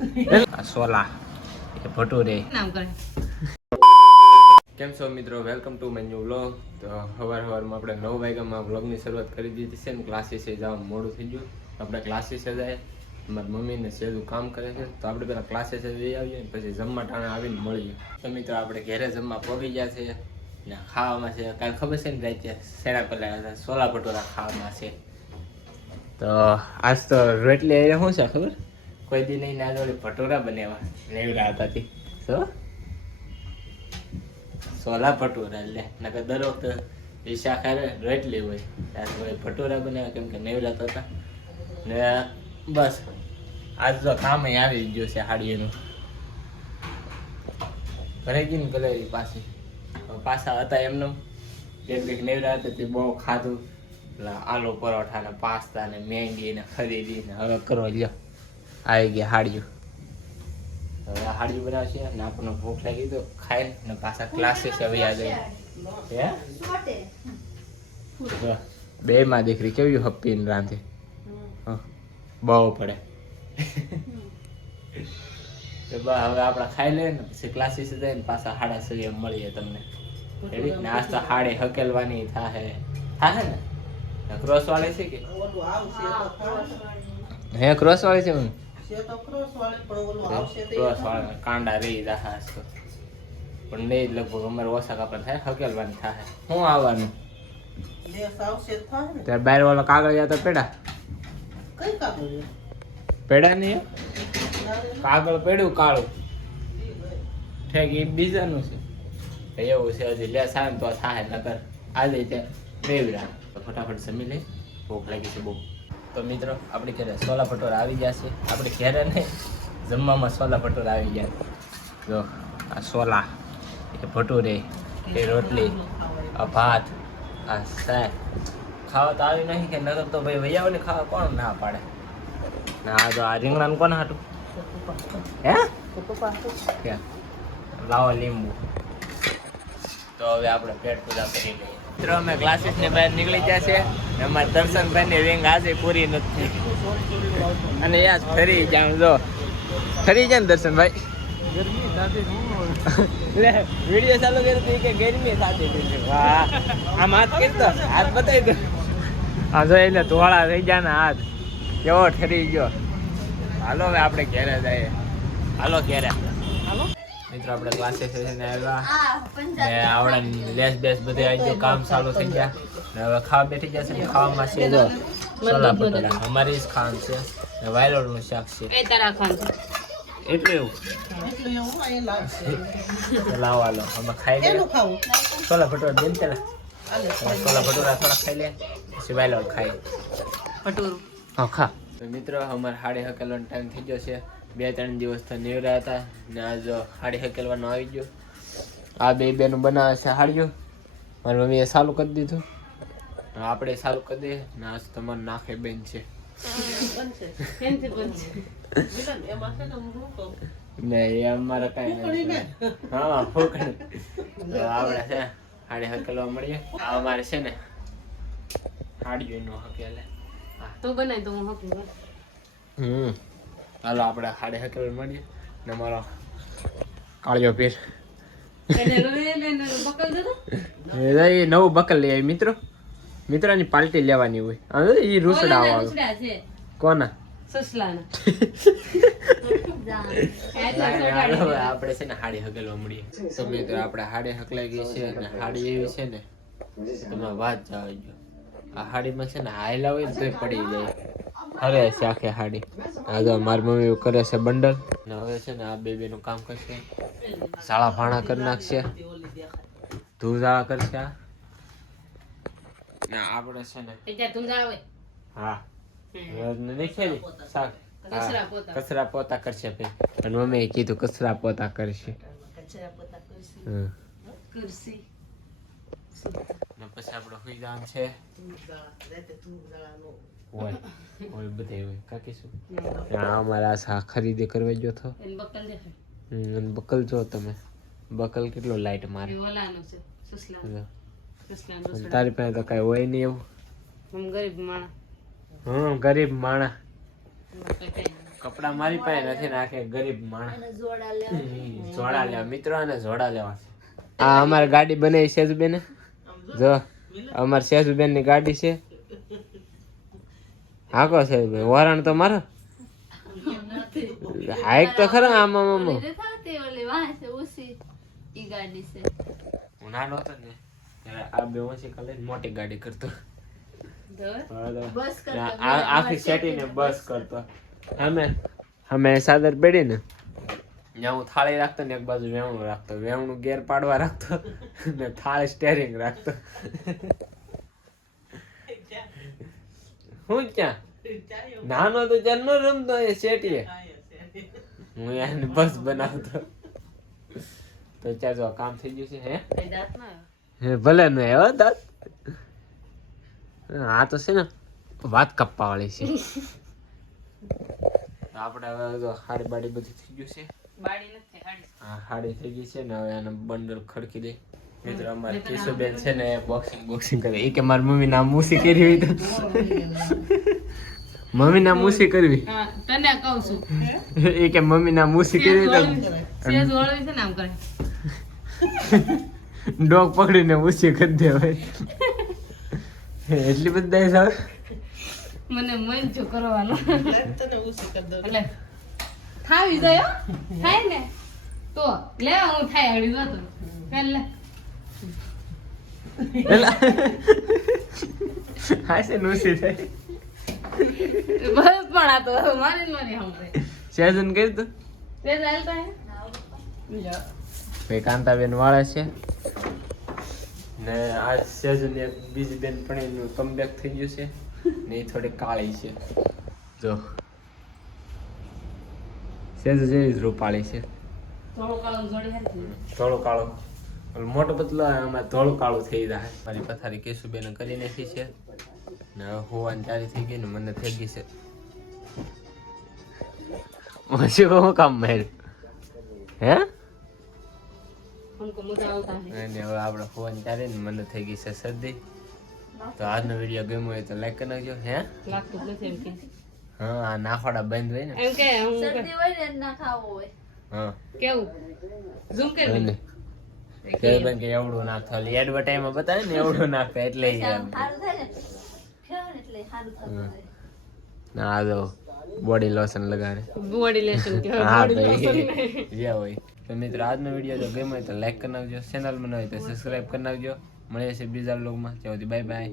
સોલા એ ભટુરે. નામ કરે. કેમ છો મિત્રો? Welcome to my new vlog તો સવાર સવારમાં આપણે નવ વાગ્યામાં વ્લોગની શરૂઆત કરી દીધી છે ને ક્લાસીસે જવાનું મોડું થઈ ગયું. આપણે ક્લાસીસે જાય મારી મમ્મીને સહેલું કામ કરે છે. તો આપણે પેલા ક્લાસીસે જઈ આવીએ પછી જમવા ટાણે આવીને મળીએ. તો મિત્રો આપણે ઘેરે જમવા પહોંચી ગયા છે. ને ખાવામાં છે. કાંઈ ખબર છે ને રાતે સેડા પેલા સોલા ભટોરા ખાવામાં છે. તો આજ તો રોટલી એ શું છે ખબર? કોઈ દી નહીં, ના જોડે ભટોરા બનાવ્યા. ને હતા. શું? સોલા ભટુરા એટલે નકર દર વખતે ઈશા ખારે રોટલી હોય. ત્યારે કોઈ ભટુરા બનાવે કેમ કે નેવરાત હતા. ને બસ. આજ તો કામ આવી ગયો છે હાડીનું ઘરે ગઈ ને ગલેરી પાછી. હવે પાછા હતા એમને. કેમ કે હતા તે બહુ ખાધું. આલુ પરોઠા ને પાસ્તા ને મેંગી ને ખરીદી ને હવે કરો લ્યો. આવી ગયા હાડિયું. હવે આ હાડિયું બનાવશે ને આપણને ભૂખ લાગી તો ખાઈ ને પાછા ક્લાસીસ આવી. હે? જો, બે માં દીકરી કેવી હપ્પી ને રાંધે? હં, બહુ પડે. તો બસ હવે આપણે ખાઈ લઈએ ને પછી ક્લાસીસ જઈને પાછા હાડા સુધી મળીએ તમને. એવી ને આજ તો હાડે હકેલવાની થાહે. થાહે ને? ક્રોસ વાળી છે કે. હે ક્રોસ વાળી. છે હું કાંડા રહી તો. પણ નહીં લગભગ અમારે ઓછા કાપડ થાય હકેલવાની થાય. શું આવવાનું. ત્યારે વાળો કાગળ તો પેડા? પેડા નહીં કાગળ? પેડ્યું કાળું. ઠેક એ બીજાનું છે. એવું છે હજી લે સાહેબ તો થાય નકર. આજે તે રેવડા તો ફટાફટ જમી લે. ભૂખ લાગી છે બહુ. તો મિત્રો આપણે ઘરે સોલા ભટોરા આવી ગયા છે. આપણે ઘરે નહીં જમવામાં સોલા ભટોરા આવી ગયા જો આ સોલા એ ભટુરે એ રોટલી આ ભાત આ શાક. ખાવા તો આવી નહીં કે નગર તો ભાઈ વૈયાઓને ખાવા કોણ ના પાડે? ના આ તો આ રીંગણાનું કોણ હાટું? હે? લાવો લીંબુ. તો હવે આપણે પેટ પૂજા કરી લઈએ. મિત્રો, અમે ક્લાસીસની બહાર નીકળી ગયા છે અમારા દર્શનભાઈ ની રિંગ આજે પૂરી નથી. અને યાદ ફરી જામ જો. ફરી જાય ને દર્શનભાઈ. લે ચાલુ કરી હતી કે ગરમી હતી વાહ. આમ હાથ કરતો હાથ બતાવી દો. આ જો ધોળા થઈ ગયા ને હાથ. કેવો ઠરી ગયો. હાલો હવે આપણે ઘેરે જઈએ. હાલો ઘેરે. મિત્રો આપણે ક્લાસીસ ને આવ્યા. ને આવડા લેસ બેસ બધે આવી ગયું કામ ચાલુ થઈ ગયા. ને હવે ખાવા બેઠી જશે ને ખાવામાં છે જો સલા પટેલા અમારી જ ખાવાનું છે. ને વાયરોળનું શાક છે. એ તારા ખાન એટલું એવું? એટલું એવું અહીં લાગશે. તો લાવો હાલો. અમે ખાઈ લે? સોલા ભટોરા બેન પેલા. સોલા ભટોરા થોડા ખાઈ લે. પછી વાયલોડ ખાઈ. પટોરું હા ખા. તો મિત્રો અમારે હાડી હકેલો ટાઈમ થઈ ગયો છે. બે ત્રણ દિવસ તો નેવરા હતા ને આજ હાડી હકેલવાનો આવી ગયો. આ બે બેનું બનાવે છે હાડીઓ. મારી મમ્મીએ સારું કરી દીધું. આપણે સારું કરી દઈએ ને આજ તમારું નાખે બેન છે. ને એ અમારે કાંઈ. હા ફૂકણી. આપણે છે હાડી હકેલવા મળીએ. આ અમારે છે ને હાડીઓ નો હકેલે. તું બનાય તો હું હકું. હમ. હાલો આપણે હાડે હકેલ મળીએ ને મારો કાળિયો પીર નવું બકલ લઈ આવી મિત્રો. મિત્રોની પાર્ટી લેવાની હોય. હવે એ રૂસડા આવે કોના? આપણે છે ને હાડી હકેલવા મળીએ. તો મિત્રો આપણે હાડી હકલાઈ ગઈ છે અને હાડી એવી છે ને તમે વાત જવા આ હાડીમાં છે ને હાયલા હોય ને તોય પડી જાય. હરે છે આખી હાડી. આ મારી મમ્મી કરે છે બંડલ. ને હવે છે ને આ બેબીનું કામ કરશે. સાળા ભાણા કરી નાખશે. ધૂળ કરશે ને આપણે છે ને હા. નહીં દેખે ને શાક. કચરા પોતા. કરશે ભાઈ. અને મમ્મીએ કીધું કચરા પોતા કરશે. પછી આપણે સુઈ જવાનું છે હોય હોય બધે હોય. કાકી શું? આ અમારા સા ખરીદી કરવા ગયો તો બકલ જો તમે. બકલ કેટલો લાઈટ મારે. તારી પાસે તો કઈ હોય નહીં એવું. હું ગરીબ માણસ. હમ ગરીબ માણા એમાં કઈ કઈ નહીં. કપડા મારી પાસે નથી નાખે ગરીબ માણસ. જોડા લેવા. મિત્રો અને જોડા લેવા આ અમારે ગાડી બનાવી સેજુબેન. જો. અમારે સેજુબેનની ગાડી છે. હાકો સાહેબ વરાણ તો મારો. હાઈક તો ખરા આમાં આમ હું નાનો હતો ને આ બે ઓછી કાલે મોટી ગાડી કરતો. આ- આ- આખી સેટીને બસ કરતો. અમે? અમે સાદર પેડી ને. ત્યાં હું થાળી રાખતો ને એક બાજુ વેવણું રાખતો. વેવણું ગેર પાડવા રાખતો ને થાળી સ્ટેરિંગ રાખતો. હું ક્યાં? નાનો તો ત્યાં નો રમતો એ શેટીએ. હું એને બસ બનાવતો. તો ચાર જો કામ થઈ ગયું છે હે? હે ભલે નો એવો દાંત. આ તો છે ને વાત કપ્પા વાળી છે. આપણે હવે જો હાડી બાડી બધી થઈ ગયું છે. બાડી નથી હાડી. હા હાડી થઈ ગઈ છે ને હવે એને બંડલ ખડકી દે. મિત્ર અમારે કેશુબેન છે ને બોક્સિંગ બોક્સિંગ કરે. એ કે મારી મમ્મી ના મૂસી કરી હોય તો. મમ્મી ના મૂસી કરવી. તને કહું છું. એ કે મમ્મી ના મૂસી કરવી તો. સેજ વળવી છે ને આમ કરે. ડોગ પકડીને મૂસી કરી દે ભાઈ એટલી બધી દઈ સાહેબ મને મન છો કરવાનો. તને ઉસી કરી દઉં એટલે થાવી જાય થાય ને. તો લે હું થાય હળી જતો. કર લે. હા છે નુસી થાય બસ પણ આ તો મારે ન રે હમ સેજન કરી તું? તે ચાલતા હે? ભાઈ કાંતાબેન વાળા છે. ને આ સેજન એક બીજી બેન પણ એનું કમબેક થઈ ગયું છે. ને એ થોડી કાળી છે. જો. સેજ જેવી જ રૂપાળી છે. થોડો કાળો જોડી ધોળું કાળું. મોટો પતલો એમાં ધોળું કાળું થઈ જાય. મારી પથારી કેશુબેન કરી નાખી છે. ને હોવાની તારી થઈ ગઈ ને મને થઈ ગઈ છે. પછી હું કામ મેર હે? અને હવે આપણે હોવાની તારી ને મને થઈ ગઈ છે શરદી. તો આજનો વીડિયો ગમ્યો હોય તો લાઈક કરી નાખજો હે? હા નાખોડા બંધ હોય ને. એમ કે શરદી ને અને કે એવડું નાખતો એડવર્ટાઈઝમાં બતાવે ને એવડું નાખતો એટલે થાય ને. ને ના જો બોડી લોશન લગાડે. બોડી લોશન કે હા બોડી લેશન ભાઈ જે હોય. તો મિત્રો આજનો વીડિયો જો ગમ્યો તો લાઈક કરી નાખજો ચેનલમાં ન હોય તો સબસ્ક્રાઇબ કરી નાખજો. મળીએ છીએ બીજા વ્લોગમાં ત્યાં સુધી બાય બાય.